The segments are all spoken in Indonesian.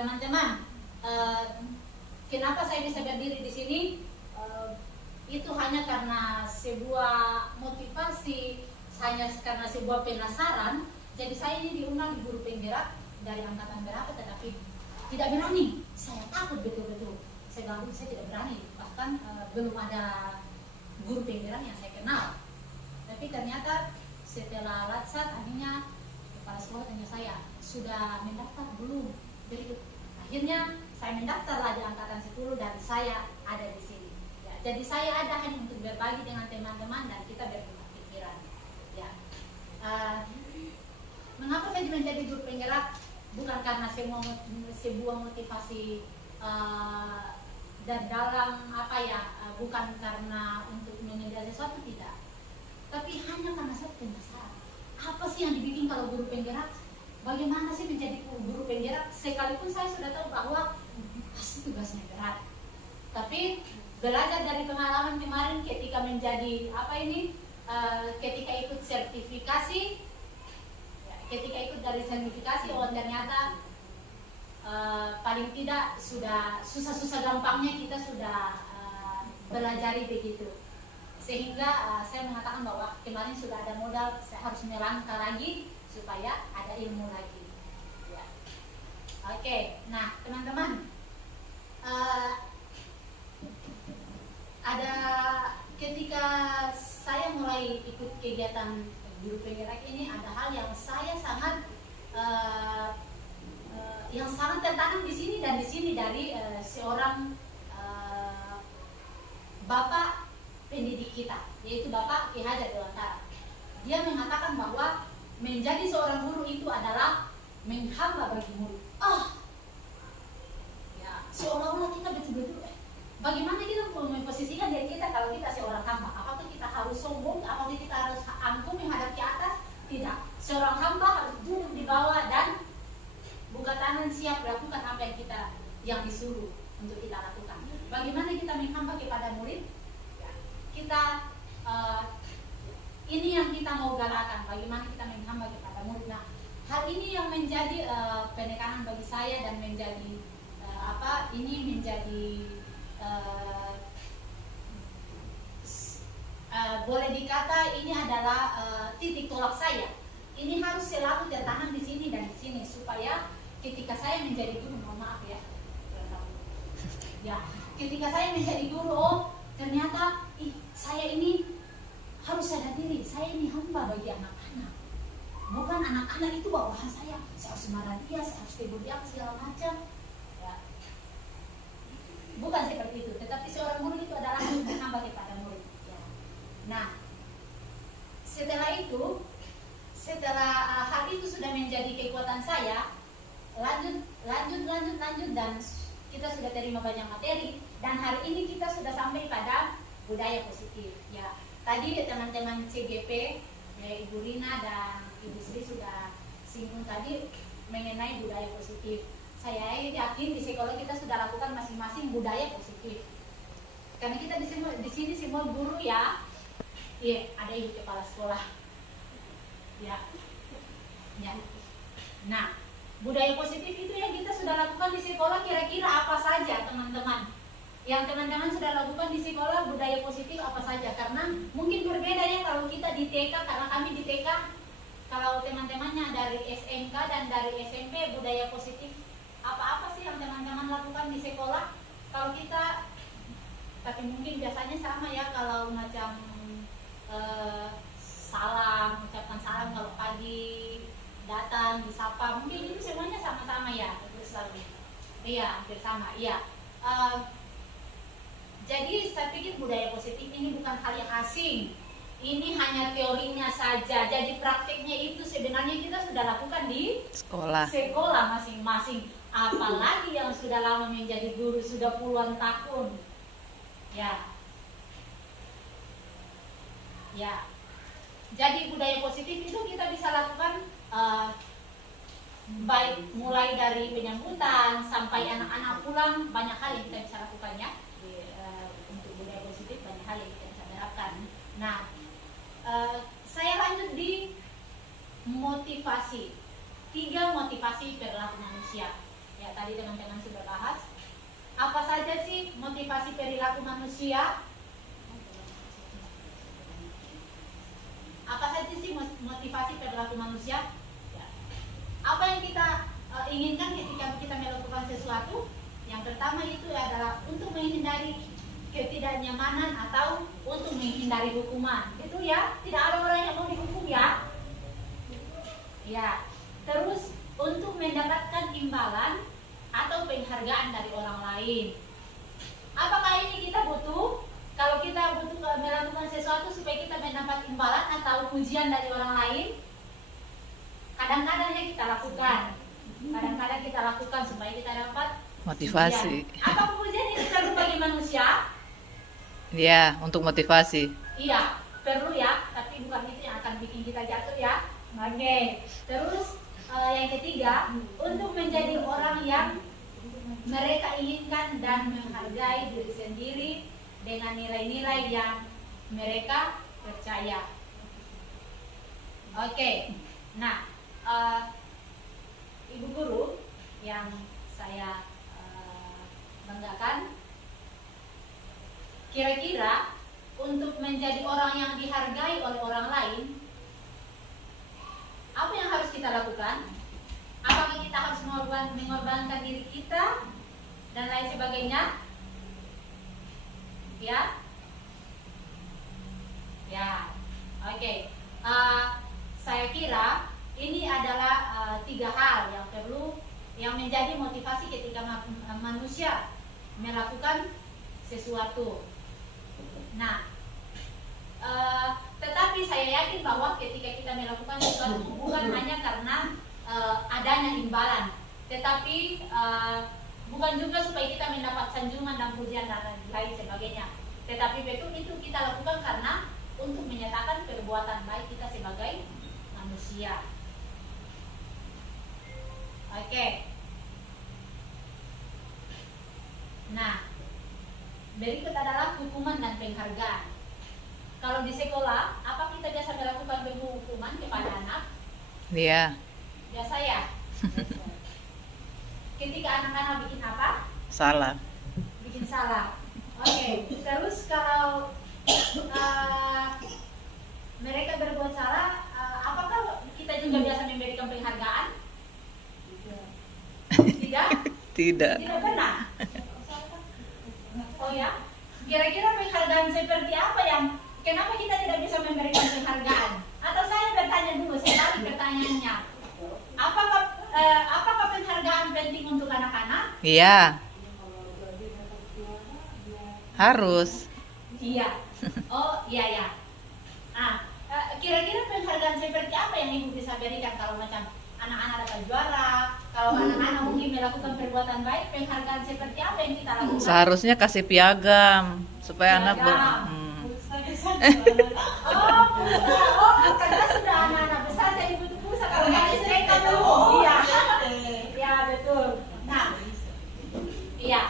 teman-teman, kenapa saya bisa berdiri di sini? Itu hanya karena sebuah motivasi, hanya karena sebuah penasaran. Jadi saya ini diundang di guru penggerak dari angkatan berapa, tetapi tidak berani. Saya takut betul-betul. Saya tidak berani. Bahkan belum ada guru penggerak yang saya kenal. Tapi ternyata setelah latsat, akhirnya kepala sekolah tanya saya, sudah mendaftar belum? Jadi akhirnya saya mendaftar lah di angkatan 10 dan saya ada di sini. Ya, jadi saya ada hanya untuk berbagi dengan teman-teman dan kita bertukar pikiran. Ya. Mengapa saya menjadi guru penggerak? Bukan karena sebuah motivasi dan dalam bukan karena untuk mengejar sesuatu, tidak. Tapi hanya karena saya penasaran. Apa sih yang dibikin kalau guru penggerak? Bagaimana sih menjadi guru penggerak? Sekalipun saya sudah tahu bahwa pasti tugasnya berat. Tapi belajar dari pengalaman kemarin ketika menjadi ketika ikut sertifikasi, ternyata paling tidak sudah susah-susah gampangnya kita sudah belajari begitu. Sehingga saya mengatakan bahwa kemarin sudah ada modal, saya harus melangkah lagi supaya ada ilmu lagi. Ya. Oke, nah teman-teman, ada ketika saya mulai ikut kegiatan guru penggerak ini, ada hal yang saya sangat tertanam di sini dan di sini dari seorang bapak pendidik kita, yaitu Bapak Ki Hajar Dewantara. Dia mengatakan bahwa menjadi seorang guru itu adalah menghamba bagi murid. Ya, seolah-olah kita betul-betul bagaimana kita memposisikan diri kita kalau kita seorang hamba? Apakah kita harus sombong? Apakah kita harus angkuh menghadap ke atas? Tidak. Seorang hamba harus duduk di bawah dan buka tangan siap lakukan apa yang disuruh untuk kita lakukan. Bagaimana kita menghamba kepada murid? Kita ini yang kita mau galakan, bagaimana kita menghamba kepada murid. Nah, hal ini yang menjadi penekanan bagi saya dan menjadi boleh dikata ini adalah titik tolak saya. Ini harus selalu tertanam di sini dan di sini supaya ketika saya menjadi guru, mohon maaf ya, ketika saya menjadi guru, ternyata saya ini harus sadar diri, saya ini hamba bagi anak-anak. Bukan anak-anak itu bawahan saya harus marah dia, saya harus tegur dia, segala macam. Ya. Bukan seperti itu, tetapi seorang guru itu adalah harus menghamba kepada murid. Ya. Nah, setelah hal itu sudah menjadi kekuatan saya, lanjut dan kita sudah terima banyak materi dan hari ini kita sudah sampai pada budaya positif. Ya, tadi teman-teman CGP, Ibu Rina dan Ibu Sri sudah singgung tadi mengenai budaya positif. Saya yakin di sekolah kita sudah lakukan masing-masing budaya positif. Karena kita di sini semua guru ya. Iya, ada ibu kepala sekolah. Ya. Nah, budaya positif itu yang kita sudah lakukan di sekolah kira-kira apa saja teman-teman? Yang teman-teman sudah lakukan di sekolah budaya positif apa saja? Karena mungkin berbeda ya kalau kita di TK, karena kami di TK, kalau teman-temannya dari SMK dan dari SMP budaya positif apa-apa sih yang teman-teman lakukan di sekolah? Kalau kita, tapi mungkin biasanya sama ya, kalau macam salam, ucapkan salam kalau pagi datang disapa, mungkin itu semuanya sama-sama ya. Iya, hampir sama. Iya. Jadi saya pikir budaya positif ini bukan hal yang asing. Ini hanya teorinya saja. Jadi praktiknya itu sebenarnya kita sudah lakukan di sekolah masing-masing. Apalagi yang sudah lama menjadi guru, sudah puluhan tahun. Ya. Jadi budaya positif itu kita bisa lakukan baik mulai dari penyambutan sampai anak-anak pulang, banyak hal yang kita bisa lakukan ya. Untuk budaya positif banyak hal yang kita bisa terapkan. Nah, saya lanjut di motivasi. 3 motivasi perilaku manusia. Ya, tadi teman-teman sudah bahas. Apa saja sih motivasi perilaku manusia? Apa saja sih motivasi perilaku manusia? Ya. Apa yang kita inginkan ketika kita melakukan sesuatu? Yang pertama itu adalah untuk menghindari ketidaknyamanan atau untuk menghindari hukuman. Itu ya, tidak ada orang yang mau dihukum ya. Ya, terus untuk mendapatkan imbalan atau penghargaan dari orang lain. Apakah ini kita butuh? Kalau kita butuh melakukan sesuatu supaya kita mendapat imbalan atau pujian dari orang lain, kadang-kadang ya kita lakukan. Kadang-kadang kita lakukan supaya kita dapat Motivasi. pujian. Apa pujian itu perlu bagi manusia? Iya, untuk motivasi. Iya, perlu ya, tapi bukan itu yang akan bikin kita jatuh ya. Oke. Terus yang ketiga, untuk menjadi orang yang mereka inginkan dan menghargai diri sendiri dengan nilai-nilai yang mereka percaya. Oke. Nah, Ibu Guru yang saya banggakan, kira-kira untuk menjadi orang yang dihargai oleh orang lain, apa yang harus kita lakukan? Apakah kita harus mengorbankan diri kita dan lain sebagainya? Ya, ya, oke. Saya kira ini adalah 3 hal yang perlu, yang menjadi motivasi ketika manusia melakukan sesuatu. Nah, tetapi saya yakin bahwa ketika kita melakukan sesuatu bukan hanya karena adanya imbalan, tetapi bukan juga supaya kita mendapat sanjungan dan pujian dan lain sebagainya, tetapi betul itu kita lakukan karena untuk menyatakan perbuatan baik kita sebagai manusia. Oke. Nah, berikut adalah hukuman dan penghargaan. Kalau di sekolah, apa kita biasa melakukan hukuman kepada anak? Iya. Biasa ya. Ketika anak-anak bikin apa? Salah. Bikin salah. Oke. Terus kalau mereka berbuat salah, apakah kita juga biasa memberikan penghargaan? Tidak? Tidak. Tidak pernah. Oh ya? Kira-kira penghargaan seperti apa yang kenapa kita tidak bisa memberikan penghargaan? Atau saya bertanya dulu, saya balik pertanyaannya. Apakah penghargaan penting untuk anak-anak? Iya. Harus. Iya. Oh, iya ya. Kira-kira penghargaan seperti apa yang Ibu bisa berikan kalau macam anak-anak dapat juara, kalau anak-anak mungkin melakukan perbuatan baik, penghargaan seperti apa yang kita lakukan? Seharusnya kasih piagam supaya anak Karena sudah anak-anak besar jadi butuh pulsa. Kalau kami mereka dulu, iya, iya betul. Nah, iya.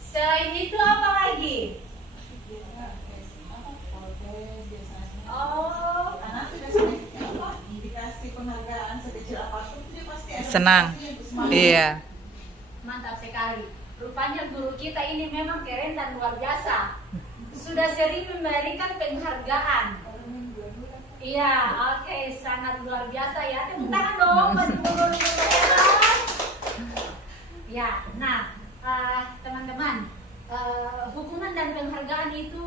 Selain itu apa lagi? Dikasih penghargaan sekecil apapun dia pasti ada senang. Iya. Mantap sekali. Rupanya guru kita ini memang keren dan luar biasa. Sudah sering memberikan penghargaan. Iya, oke, sangat luar biasa ya. Tepuk tangan dong bagi guru kita hebat. Ya, nah, teman-teman, hukuman dan penghargaan itu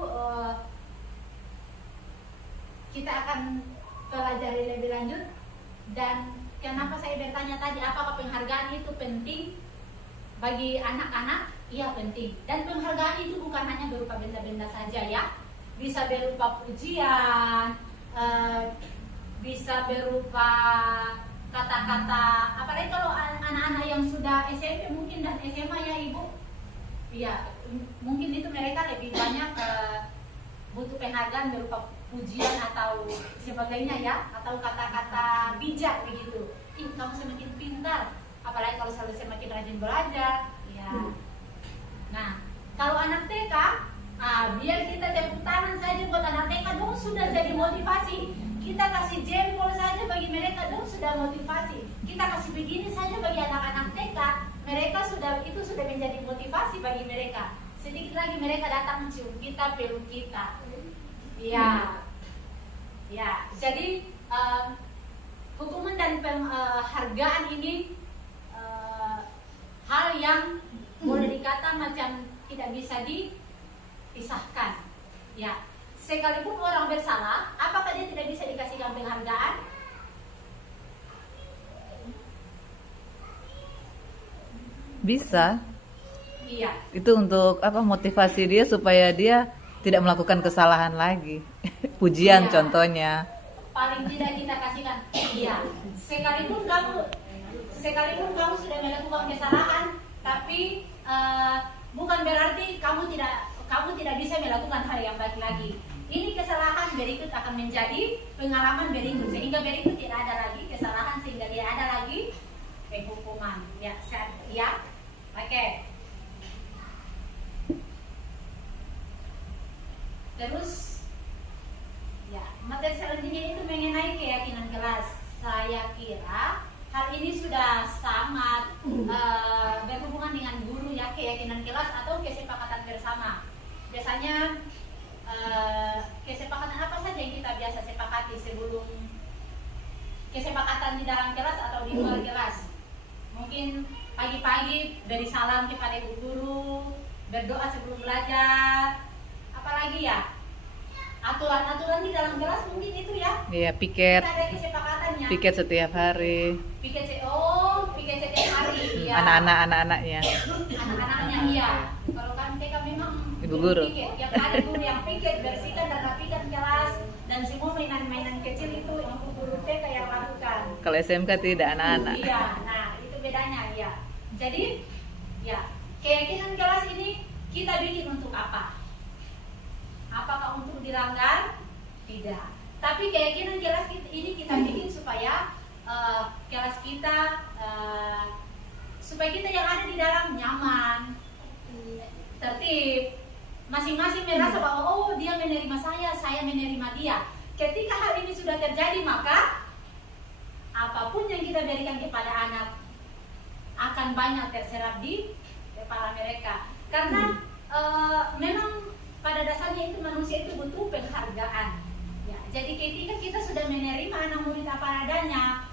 kita akan pelajari lebih lanjut. Dan kenapa saya bertanya tadi, apakah penghargaan itu penting bagi anak-anak? Iya, penting. Dan penghargaan itu bukan hanya berupa benda-benda saja ya, bisa berupa pujian, bisa berupa kata-kata. Apalagi kalau anak-anak yang sudah SMP mungkin dan SMA ya Ibu, iya, mungkin itu mereka lebih banyak butuh penghargaan berupa pujian atau sebagainya ya, atau kata-kata bijak begitu. Ih, kamu semakin pintar, apalagi kalau selalu semakin rajin belajar ya. Nah, kalau anak TK, biar kita tepuk tangan saja buat anak TK dong, sudah jadi motivasi. Kita kasih jempol saja bagi mereka dong, sudah motivasi. Kita kasih begini saja bagi anak-anak TK, mereka sudah menjadi motivasi bagi mereka. Sedikit lagi mereka datang cium kita, peluk kita. Ya, ya. Jadi hukuman dan penghargaan ini hal yang boleh dikata macam tidak bisa dipisahkan. Ya, sekalipun orang bersalah, apakah dia tidak bisa dikasihkan penghargaan? Bisa. Iya. Itu untuk apa, motivasi dia supaya dia tidak melakukan kesalahan lagi. Pujian Iya. contohnya. Paling tidak kita kasihkan. Iya. Sekalipun kamu sudah melakukan kesalahan, tapi bukan berarti kamu tidak bisa melakukan hal yang baik lagi. Ini kesalahan, berikut akan menjadi pengalaman berikut, sehingga berikut tidak ada lagi kesalahan, sehingga tidak ada lagi penghukuman. Ya, ya. Oke. Terus ya, materi selanjutnya itu mengenai keyakinan kelas. Saya kira hal ini sudah sangat berhubungan dengan guru ya, keyakinan kelas atau kesepakatan bersama. Biasanya kesepakatan apa saja yang kita biasa sepakati sebelum kesepakatan di dalam kelas atau di luar kelas? Mungkin pagi-pagi beri salam kepada ibu guru, berdoa sebelum belajar, apalagi ya, aturan-aturan di dalam kelas mungkin itu ya. Iya, piket. Kita ada kesepakatannya. Piket setiap hari. Piket setiap hari. Iya. Anak-anaknya. Anak-anaknya iya. Kalau kami TK memang Ibu guru. Piket. Tiap hari guru yang piket, bersihkan dan rapikan kelas, dan semua mainan-mainan kecil itu ibu guru TK yang lakukan. Kalau SMK tidak, anak-anak. Iya, nah itu bedanya ya. Jadi ya, keyakinan kelas ini kita bikin untuk apa? Apakah untuk dilanggar? Tidak. Tapi keyakinan kelas ini kita bikin supaya kelas kita, supaya kita yang ada di dalam nyaman, tertib, masing-masing merasa bahwa oh dia menerima saya menerima dia. Ketika hal ini sudah terjadi, maka apapun yang kita berikan kepada anak akan banyak terserap di kepala mereka. Karena memang pada dasarnya itu manusia itu butuh penghargaan. Ya, jadi ketika kita sudah menerima anak murid apa adanya,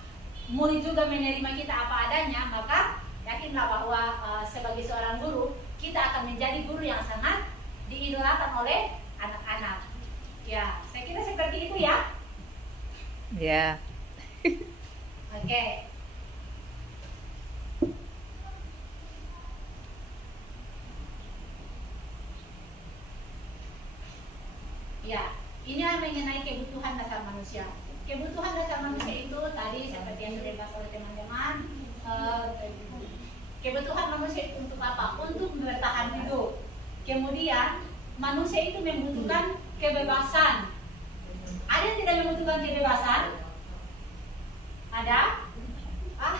murid juga menerima kita apa adanya, maka yakinlah bahwa sebagai seorang guru kita akan menjadi guru yang sangat diidolakan oleh anak-anak. Ya, saya kira seperti itu ya. Ya. Oke. Ya, ini mengenai kebutuhan dasar manusia. Kebutuhan dasar manusia itu tadi seperti yang sudah dibahas oleh teman-teman. Kebutuhan manusia itu untuk apa? Untuk bertahan hidup. Kemudian manusia itu membutuhkan kebebasan. Ada yang tidak membutuhkan kebebasan? Ada?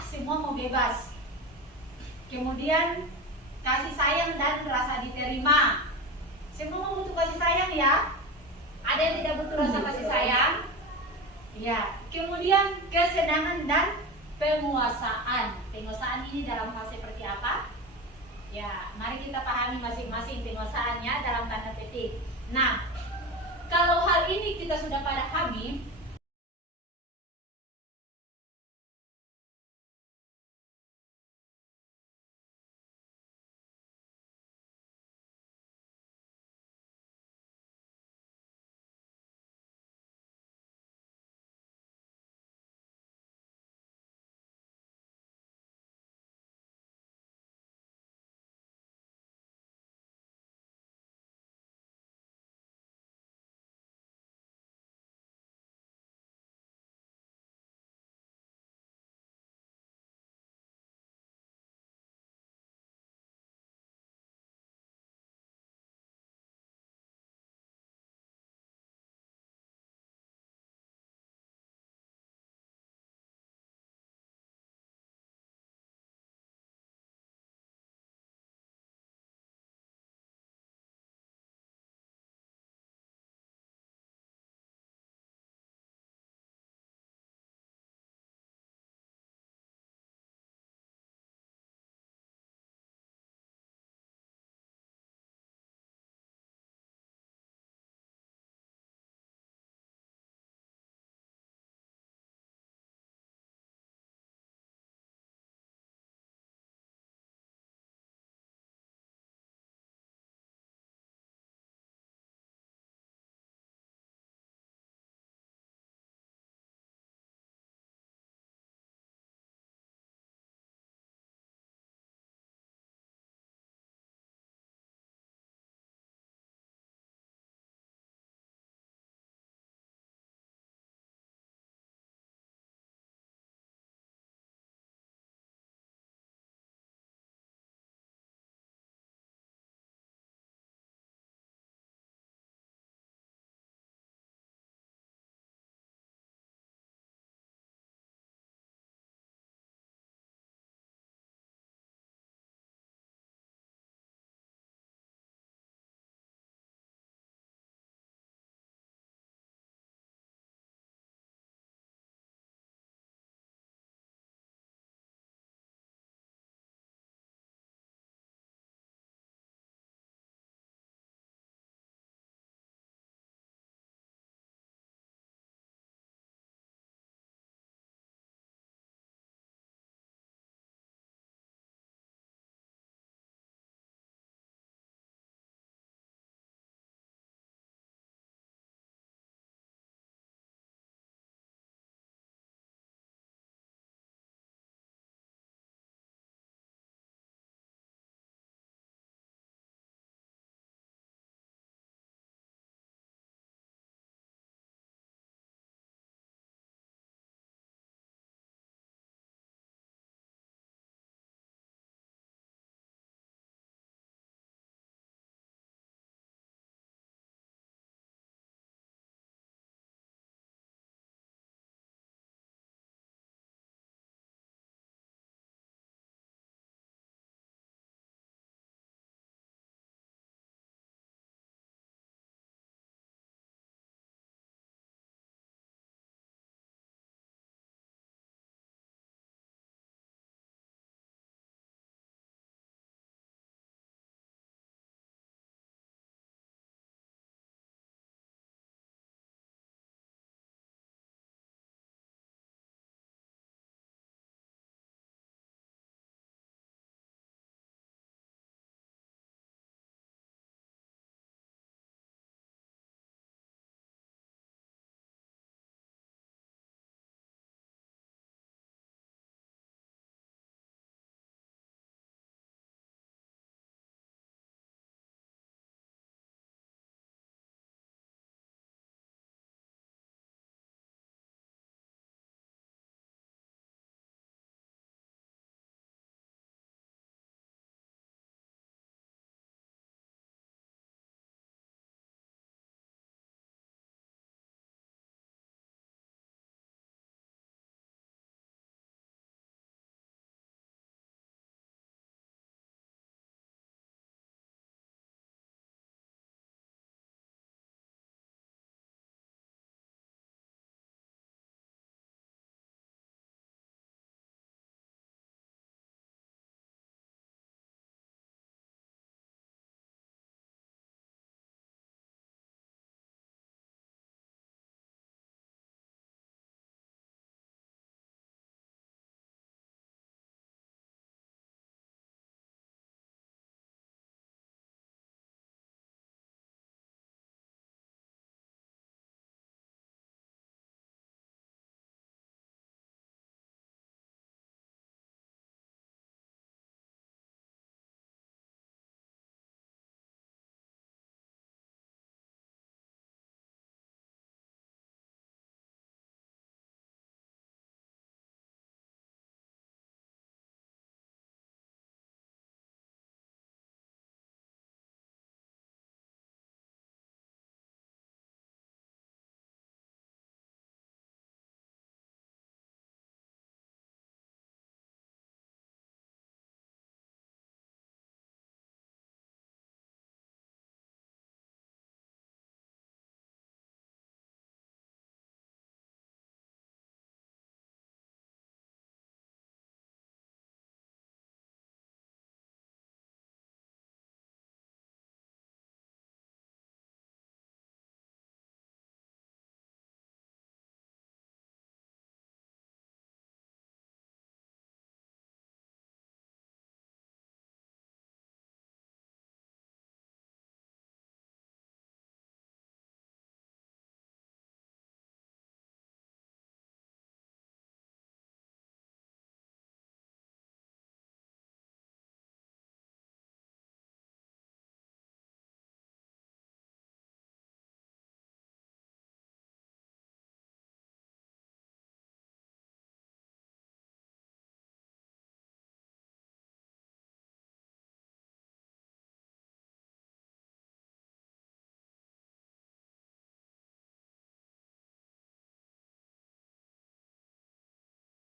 Semua mau bebas. Kemudian kasih sayang dan rasa diterima. Semua membutuhkan kasih sayang ya. Ada yang tidak butuh rasa kasih sayang? Ya. Kemudian kesenangan dan penguasaan. Penguasaan ini dalam hal seperti apa? Ya, mari kita pahami masing-masing penguasaannya dalam tanda petik. Nah, kalau hal ini kita sudah pahami,